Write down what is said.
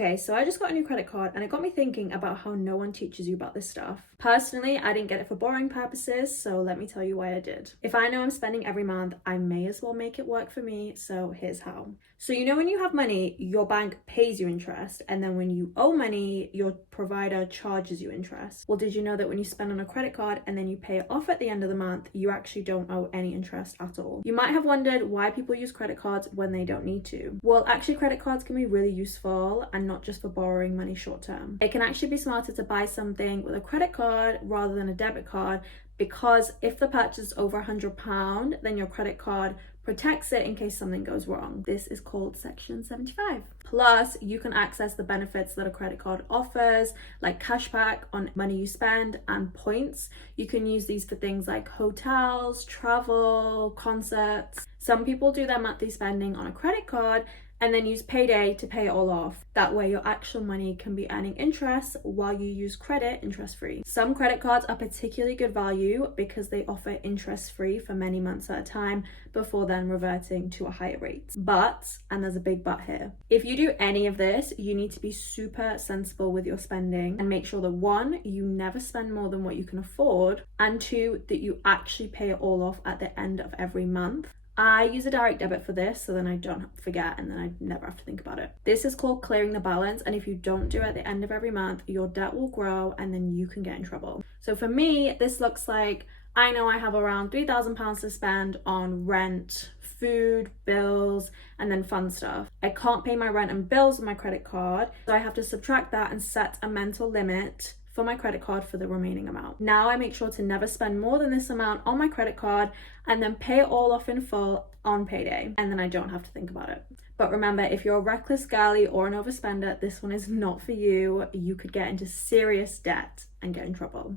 Okay, so I just got a new credit card and it got me thinking about how no one teaches you about this stuff. Personally, I didn't get it for borrowing purposes, so let me tell you why I did. If I know I'm spending every month, I may as well make it work for me, so here's how. So you know when you have money, your bank pays you interest, and then when you owe money, your provider charges you interest. Well, did you know that when you spend on a credit card and then you pay it off at the end of the month, you actually don't owe any interest at all? You might have wondered why people use credit cards when they don't need to. Well, actually credit cards can be really useful and not just for borrowing money short term. It can actually be smarter to buy something with a credit card rather than a debit card, because if the purchase is over £100, then your credit card protects it in case something goes wrong. This is called Section 75. Plus, you can access the benefits that a credit card offers, like cashback on money you spend and points. You can use these for things like hotels, travel, concerts. Some people do their monthly spending on a credit card and then use payday to pay it all off. That way your actual money can be earning interest while you use credit interest-free. Some credit cards are particularly good value because they offer interest-free for many months at a time before then reverting to a higher rate. But, and there's a big but here, if you do any of this, you need to be super sensible with your spending and make sure that 1, you never spend more than what you can afford, and 2, that you actually pay it all off at the end of every month. I use a direct debit for this, so then I don't forget and then I never have to think about it. This is called clearing the balance, and if you don't do it at the end of every month, your debt will grow and then you can get in trouble. So for me, this looks like I know I have around £3,000 to spend on rent, food, bills, and then fun stuff. I can't pay my rent and bills with my credit card, so I have to subtract that and set a mental limit for my credit card for the remaining amount. Now I make sure to never spend more than this amount on my credit card and then pay it all off in full on payday, and then I don't have to think about it. But remember, if you're a reckless girly or an overspender, this one is not for you. You could get into serious debt and get in trouble.